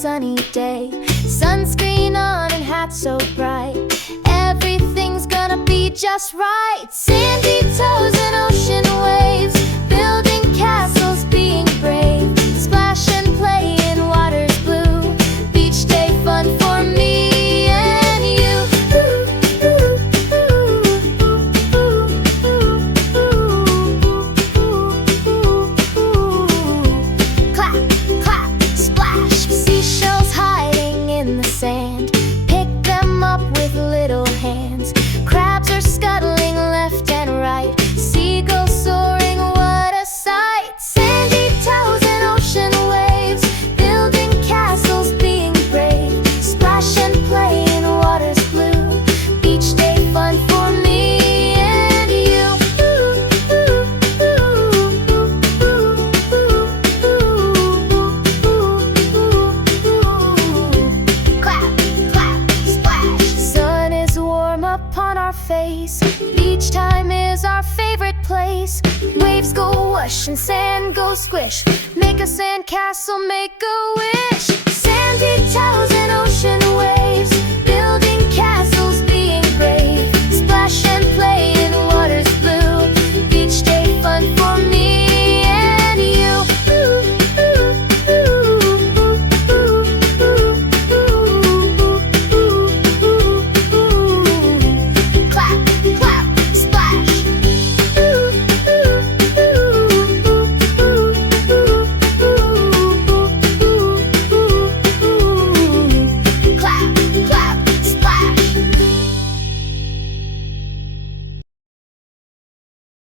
sunny day. Sunscreen on and hat so bright, everything's gonna be just right. Sandy toes and ocean waves, building castles, being brave. Splash and play in water's blue, beach day fun for me and you. Clap, clap, splash. Seashells hiding in the sand, pick them up with little hands. Crabs are scuttling left and right, seagulls soaring, what a sight. Sandy toes and ocean waves, building castles, being brave. Splash and play in water's blue, beach day fun for me and you. Clap, clap, splash. Sun is warm upon our face, beach time is our favorite place. Waves go whoosh and sand goes squish, make a sand castle, make a wish. Sandy toes and ocean waves,